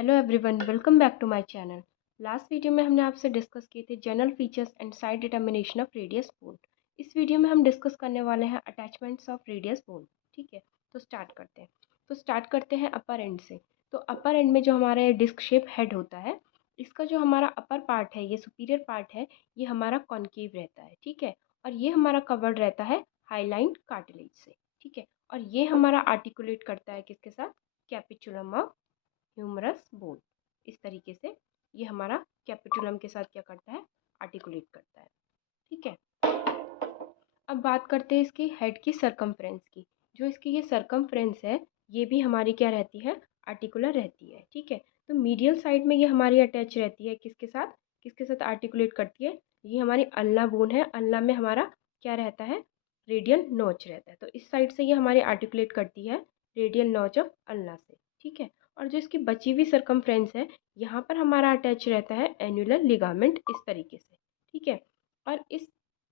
Hello everyone, welcome back to my channel. Last video में हमने आपसे डिस्कस किए थे general features and side determination of radius bone. इस वीडियो में हम डिस्कस करने वाले हैं अटैचमेंट्स ऑफ रेडियस बोन। ठीक है, तो स्टार्ट करते हैं अपर एंड से। तो अपर एंड में जो हमारा डिस्क शेप हेड होता है, इसका जो हमारा अपर पार्ट है, ये सुपीरियर पार्ट है, ये हमारा कॉन्केव रहता है। ठीक है, और ये हमारा कवर्ड रहता है हाईलाइन कार्टिलेज से। ठीक है, और ये हमारा आर्टिकुलेट करता है किसके साथ? Capitulum of humerus bone. इस तरीके से ये हमारा कैपिटुलम के साथ क्या करता है? आर्टिकुलेट करता है। ठीक है, अब बात करते हैं इसकी हेड की सरकमफ्रेंस की। जो इसकी ये सरकमफ्रेंस है, ये भी हमारी क्या रहती है? आर्टिकुलर रहती है। ठीक है, तो मीडियल साइड में ये हमारी अटैच रहती है किसके साथ आर्टिकुलेट करती है? ये हमारी अल्ना बोन है। अल्ना में हमारा क्या रहता है? रेडियल नॉच रहता है। तो इस साइड से ये हमारी आर्टिकुलेट करती है रेडियल नॉच ऑफ अल्ना से। ठीक है, और जो इसकी बची हुई सरकमफ्रेंस है, यहाँ पर हमारा अटैच रहता है एन्युलर लिगामेंट इस तरीके से। ठीक है, और इस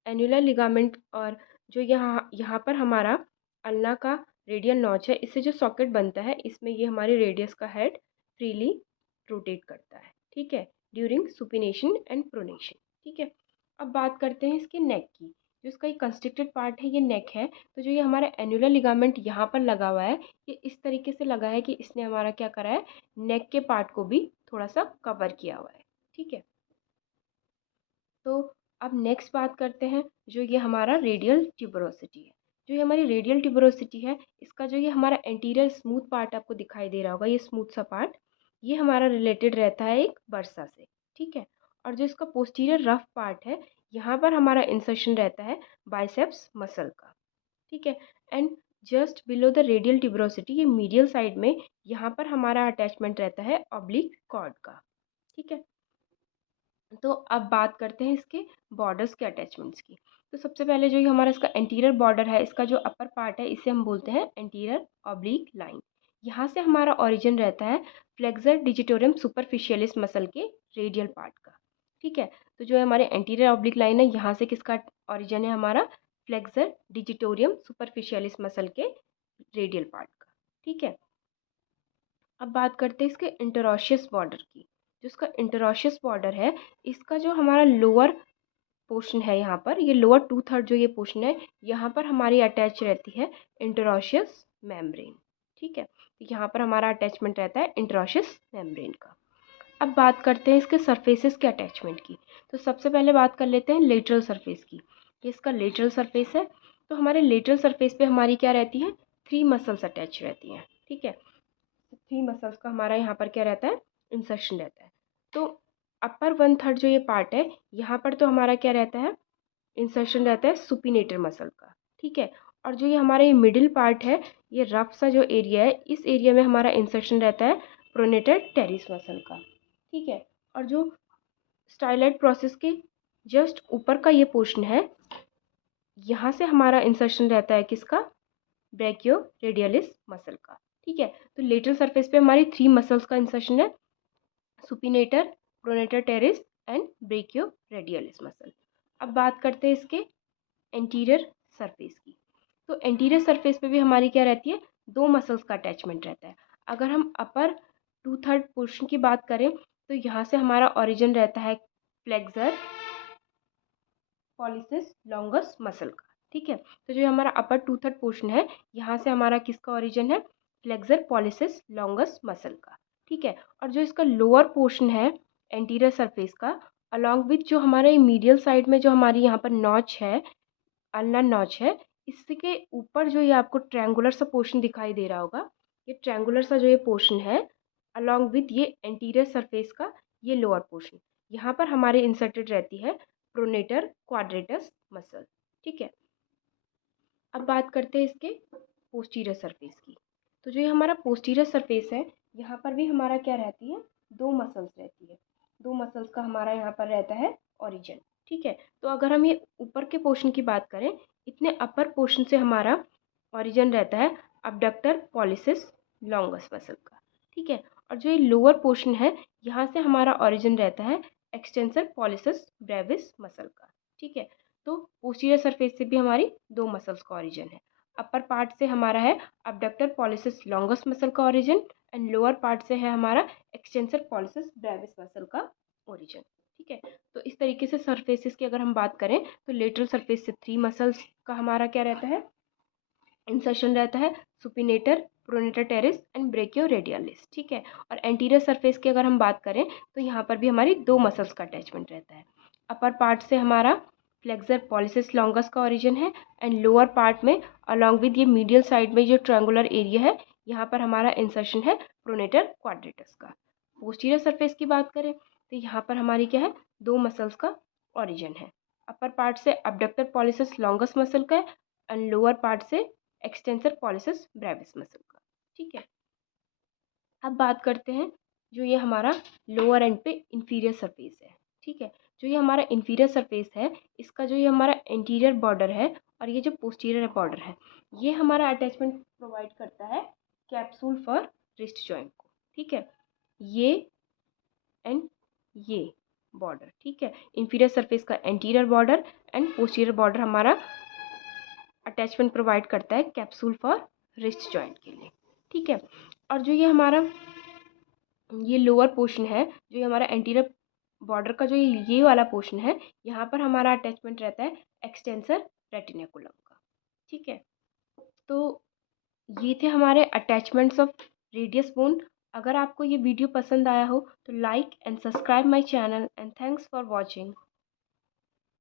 एन्युलर लिगामेंट और जो यहाँ यहाँ पर हमारा अल्ना का रेडियल नॉच है, इससे जो सॉकेट बनता है, इसमें ये हमारे रेडियस का हेड फ्रीली रोटेट करता है। ठीक है, ड्यूरिंग सुपिनेशन एंड प्रोनेशन। ठीक है, अब बात करते हैं इसके नेक की। जो इसका ये कंस्ट्रिक्टेड पार्ट है, ये नेक है। तो जो ये हमारा एन्युलर लिगामेंट यहाँ पर लगा हुआ है, ये इस तरीके से लगा है कि इसने हमारा क्या करा है? नेक के पार्ट को भी थोड़ा सा कवर किया हुआ है। ठीक है, तो अब नेक्स्ट बात करते हैं जो ये हमारा रेडियल ट्यूबरोसिटी है। जो ये हमारी रेडियल ट्यूबरोसिटी है, इसका जो ये हमारा एंटीरियर स्मूथ पार्ट आपको दिखाई दे रहा होगा, ये स्मूथ सा पार्ट, ये हमारा रिलेटेड रहता है एक बर्सा से। ठीक है, और जो इसका पोस्टीरियर रफ पार्ट है, यहाँ पर हमारा इंसर्शन रहता है बाइसेप्स मसल का। ठीक है, and just below the radial tuberosity, ये मीडियल साइड में, यहाँ पर हमारा अटैचमेंट रहता है ऑब्लिक कॉर्ड का। ठीक है, तो अब बात करते हैं इसके बॉर्डर्स के अटैचमेंट्स की। तो सबसे पहले जो ये हमारा इसका एंटीरियर बॉर्डर है, इसका जो अपर पार्ट है, इसे हम बोलते हैं एंटीरियर ऑब्लिक लाइन। यहाँ से हमारा ओरिजिन रहता है फ्लेक्सर डिजिटोरियम सुपरफिशियलिस मसल के रेडियल पार्ट का। ठीक है, तो जो हमारे एंटीरियर ऑब्लिक लाइन है, यहाँ से किसका ओरिजिन है? हमारा फ्लेक्सर डिजिटोरियम सुपरफिशियलिस मसल के रेडियल पार्ट का। ठीक है, अब बात करते हैं इसके इंटरॉशियस बॉर्डर की। जो इसका इंटरॉशियस बॉर्डर है, इसका जो हमारा लोअर पोर्शन है, यहाँ पर ये लोअर 2/3 जो ये पोर्शन है, यहाँ पर हमारी अटैच रहती है इंटरॉशियस मेम्ब्रेन। ठीक है, तो यहाँ पर हमारा अटैचमेंट रहता है इंटरॉशियस मेम्ब्रेन का। अब बात करते हैं इसके सरफेसेस के अटैचमेंट की। तो सबसे पहले बात कर लेते हैं लेटरल सरफेस की। ये इसका लेटरल सरफेस है। तो हमारे लेटरल सरफेस पे हमारी क्या रहती है? 3 मसल्स अटैच रहती हैं। ठीक है, 3 मसल्स का हमारा यहाँ पर क्या रहता है? इंसर्शन रहता है। तो अपर 1/3 जो ये पार्ट है, यहाँ पर तो हमारा क्या रहता है? इंसर्शन रहता है सुपिनेटर मसल का। ठीक है, और जो ये हमारा ये मिडिल पार्ट है, ये रफ सा जो एरिया है, इस एरिया में हमारा इंसर्शन रहता है प्रोनेटर टेरिस मसल का। ठीक है, और जो स्टाइलाइट प्रोसेस के जस्ट ऊपर का ये पोर्शन है, यहाँ से हमारा इंसर्शन रहता है किसका? ब्रैकियो रेडियलिस मसल का। ठीक है, तो लेटरल सरफेस पे हमारी 3 मसल्स का इंसर्शन है, supinator, pronator teres and brachioradialis muscle. अब बात करते हैं इसके एंटीरियर सरफेस की। तो एंटीरियर सरफेस पे भी हमारी क्या रहती है? 2 मसल्स का अटैचमेंट रहता है। अगर हम अपर 2/3 पोर्शन की बात करें, तो यहाँ से हमारा ओरिजिन रहता है फ्लेक्सर पॉलिसिस लॉन्गस मसल का। ठीक है, तो जो हमारा अपर 2/3 पोर्शन है, यहाँ से हमारा किसका ओरिजिन है? फ्लेक्सर पॉलिसिस लॉन्गस मसल का। ठीक है, और जो इसका लोअर पोर्शन है एंटीरियर सरफेस का, अलॉन्ग विथ जो हमारे मीडियल साइड में जो हमारी यहाँ पर नॉच है, अल्ना नॉच है, इसके ऊपर जो ये आपको ट्रायंगुलर सा पोर्शन दिखाई दे रहा होगा, ये ट्रायंगुलर सा जो ये पोर्शन है, अलॉन्ग विथ ये एंटीरियर सरफेस का ये लोअर पोर्शन, यहाँ पर हमारे इंसर्टेड रहती है प्रोनेटर क्वाड्रेटस मसल। ठीक है, अब बात करते हैं इसके पोस्टीरियर सरफेस की। तो जो ये हमारा पोस्टीरियर सरफेस है, यहाँ पर भी हमारा क्या रहती है? 2 मसल्स रहती है। 2 मसल्स का हमारा यहाँ पर रहता है ओरिजिन। ठीक है, तो अगर हम ये ऊपर के पोर्शन की बात करें, इतने अपर पोर्शन से हमारा ओरिजिन रहता है अबडक्टर पॉलिसिस लॉन्गस मसल का। ठीक है, और जो ये लोअर पोर्शन है, यहाँ से हमारा ओरिजिन रहता है एक्सटेंसर पॉलिसिस ब्रेविस मसल का। ठीक है, तो पोस्टीरियर सरफेस से भी हमारी 2 मसल्स का ओरिजिन है। अपर पार्ट से हमारा है अबडक्टर पॉलिसिस लॉन्गस मसल का ओरिजिन, एंड लोअर पार्ट से है हमारा एक्सटेंसर पॉलिसिस ब्रेविस मसल का ओरिजिन। ठीक है, तो इस तरीके से सरफेसेस की अगर हम बात करें तो लेटरल सरफेस से 3 मसल्स का हमारा क्या रहता है, इंसर्शन रहता है, supinator, pronator teres and brachioradialis. ठीक है, और एंटीरियर सरफेस की अगर हम बात करें तो यहाँ पर भी हमारी 2 मसल्स का अटैचमेंट रहता है। अपर पार्ट से हमारा फ्लेक्सर पॉलिसिस लॉन्गस का ओरिजिन है एंड लोअर पार्ट में अलॉन्ग विद ये मीडियल साइड में जो ट्रायंगुलर एरिया है यहाँ पर हमारा इंसर्शन है प्रोनेटर क्वाड्रेटस का। पोस्टीरियर सरफेस की बात करें तो यहाँ पर हमारी क्या है, 2 मसल्स का ओरिजिन है। अपर पार्ट से अबडक्टर पॉलिसिस लॉन्गस मसल का एंड लोअर पार्ट से एक्सटेंसर पॉलिसिस ब्रेविस मसल का। ठीक है, अब बात करते हैं जो ये हमारा लोअर एंड पे इंफीरियर सरफेस है। ठीक है, जो ये हमारा इंफीरियर सरफेस है इसका जो ये हमारा इंटीरियर बॉर्डर है और ये जो पोस्टीरियर बॉर्डर है ये हमारा अटैचमेंट प्रोवाइड करता है कैप्सूल फॉर रिस्ट जॉइंट को। ठीक है, ये एंड ये बॉर्डर। ठीक है, इंफीरियर सरफेस का anterior border and posterior border हमारा अटैचमेंट प्रोवाइड करता है कैप्सूल फॉर रिस्ट जॉइंट के लिए। ठीक है, और जो ये हमारा ये लोअर पोर्शन है, जो ये हमारा एंटीरियर बॉर्डर का जो ये वाला पोर्शन है यहाँ पर हमारा अटैचमेंट रहता है एक्सटेंसर रेटिनेकुलम का। ठीक है, तो ये थे हमारे अटैचमेंट्स ऑफ रेडियस बोन। अगर आपको ये वीडियो पसंद आया हो तो like and subscribe my channel and thanks for watching.